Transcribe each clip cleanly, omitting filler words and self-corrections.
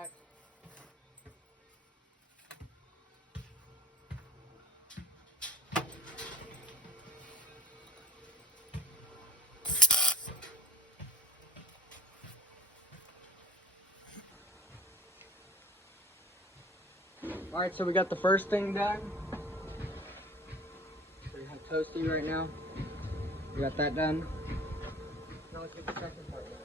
back. Alright, so we got the first thing done. So we have toasting right now. We got that done. Now let's get the second part done.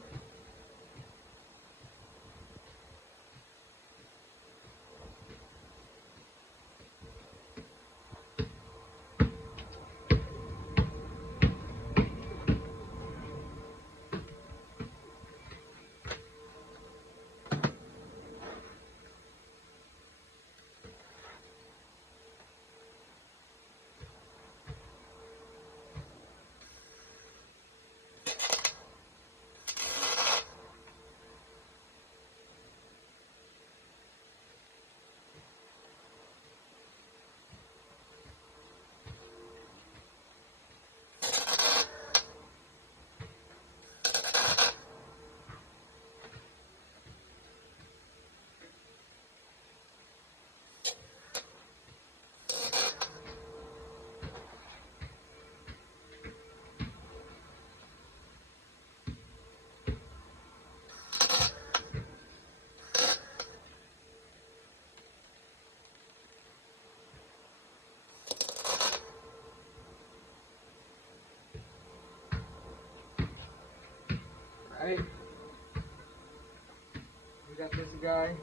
Alright, we got this guy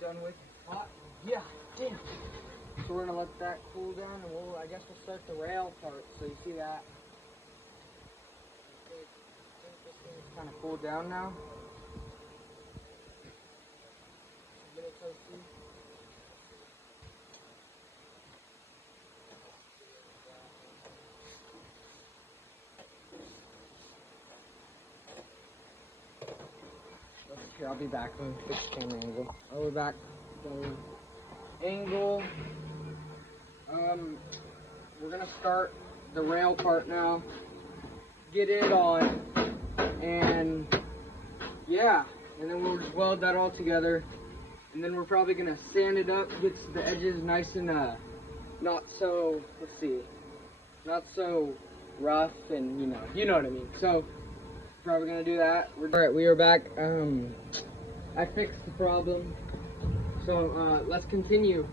done with. Hot. Yeah, damn. So we're gonna let that cool down, and I guess we'll start the rail part. So you see that? I think this thing's kind of cooled down now. A little toasty. Here, I'll be back. Let me fix the camera angle. Oh, we're back. Angle. We're gonna start the rail part now. Get it on, and yeah, and then we'll just weld that all together. And then we're probably gonna sand it up, get the edges nice and not so. Let's see, not so rough, and you know what I mean. So. Probably gonna do that. Alright, we are back. I fixed the problem. So let's continue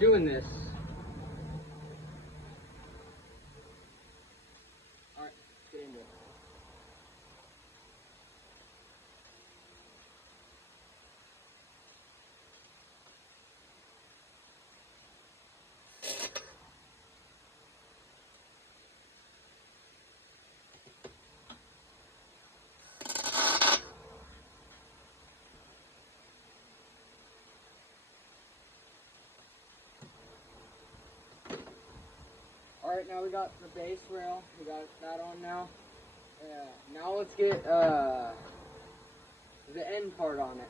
doing this. Alright, get into it. Alright, now we got the base rail. We got that on now. Now let's get the end part on it.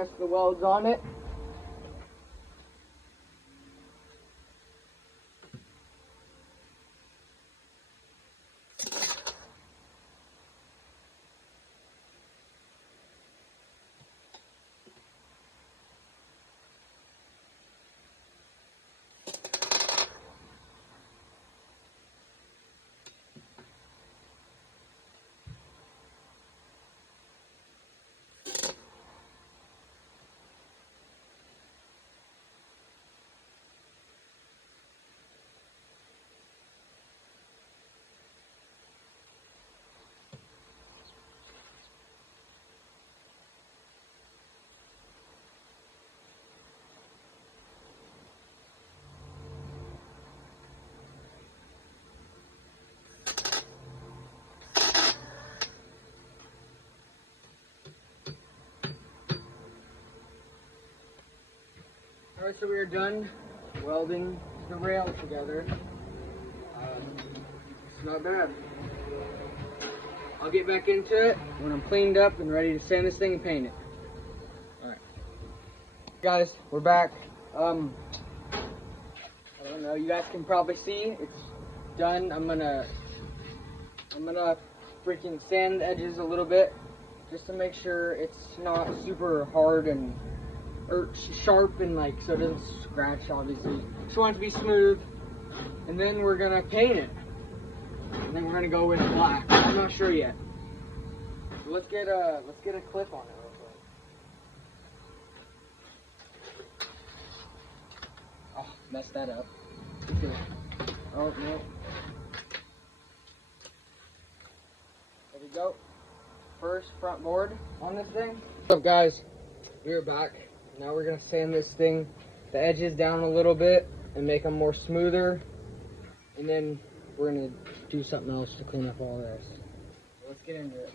rest of the welds on it. Alright, so we are done welding the rail together. It's not bad. I'll get back into it when I'm cleaned up and ready to sand this thing and paint it. Alright. Guys, we're back. I don't know, you guys can probably see it's done. I'm gonna freaking sand the edges a little bit just to make sure it's not super hard and sharp and like so it doesn't scratch. Obviously just want it to be smooth, and then we're gonna paint it, and then we're gonna go with black. I'm not sure yet, so let's get a clip on it real quick. Oh, messed that up. Okay. Oh no, there we go. First front board on this thing. What's up, guys? We're back. Now we're gonna sand this thing, the edges down a little bit and make them more smoother. And then we're gonna do something else to clean up all this. So let's get into it.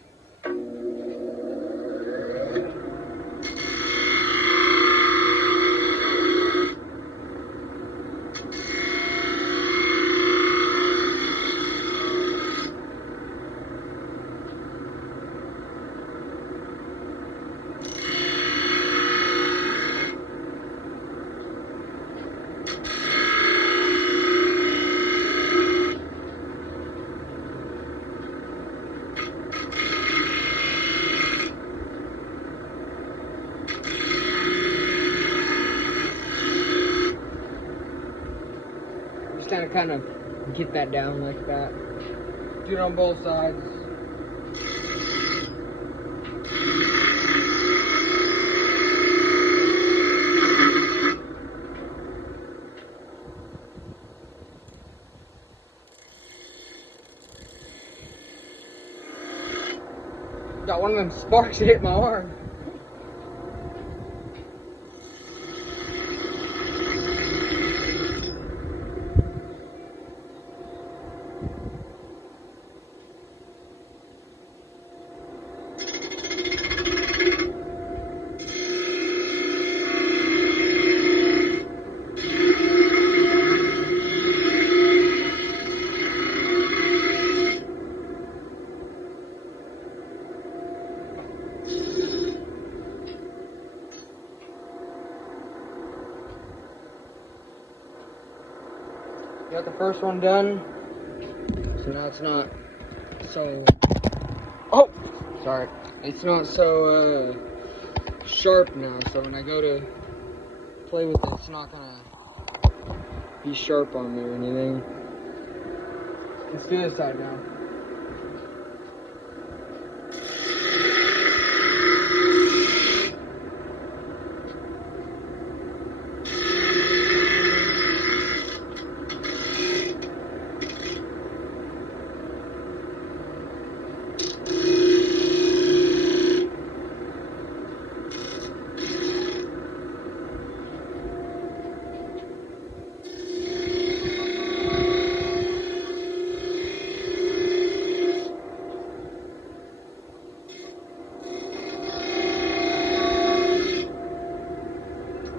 Just kind of get that down like that. Do it on both sides. Got one of them sparks that hit my arm. Got the first one done, so now it's not so, oh, sorry, it's not so sharp now, so when I go to play with it, it's not gonna be sharp on me or anything. Let's do this side now.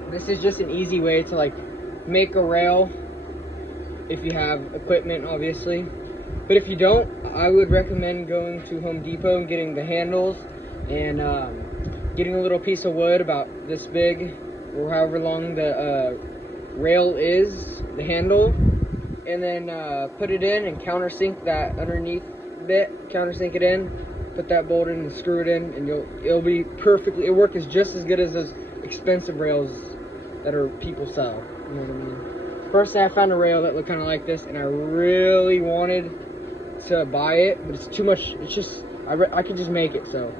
This is just an easy way to like make a rail if you have equipment, obviously. But if you don't, I would recommend going to Home Depot and getting the handles and getting a little piece of wood about this big, or however long the rail is, the handle, and then put it in and countersink that underneath bit, countersink it in, put that bolt in and screw it in, and it'll be perfectly, it'll work as just as good as those expensive rails that people sell, you know what I mean? First I found a rail that looked kind of like this, and I really wanted to buy it, but it's too much. It's just, I could just make it, so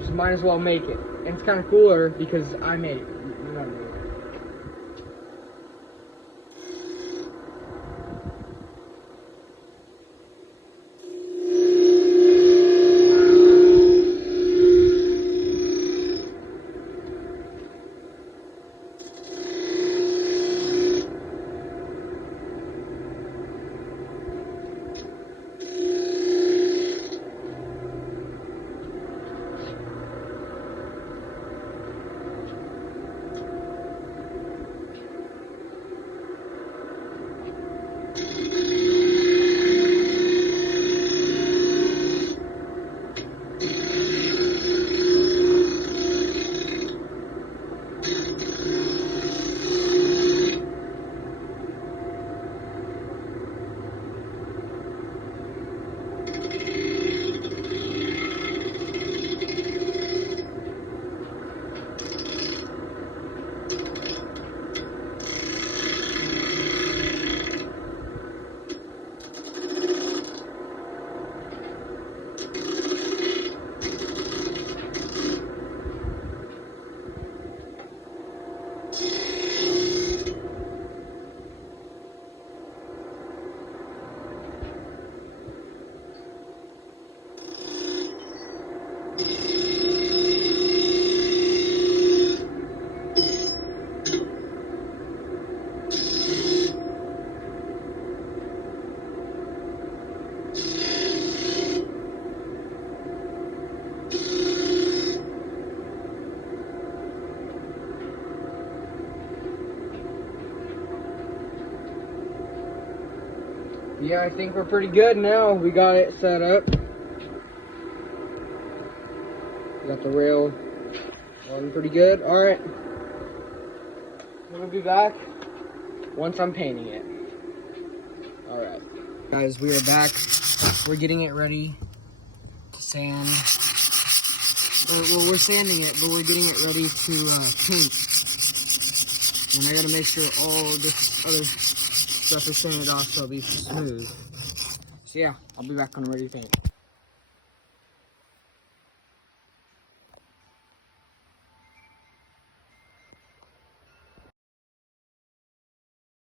just might as well make it. And it's kind of cooler because I made it. You know what I mean? Yeah, I think we're pretty good now. We got it set up. Got the rail on pretty good. Alright. We'll be back once I'm painting it. Alright. Guys, we are back. We're getting it ready to sand. Well, we're sanding it, but we're getting it ready to paint. And I gotta make sure all this other stuff is sanded off so it'll be smooth. So yeah, I'll be back when I'm ready to paint.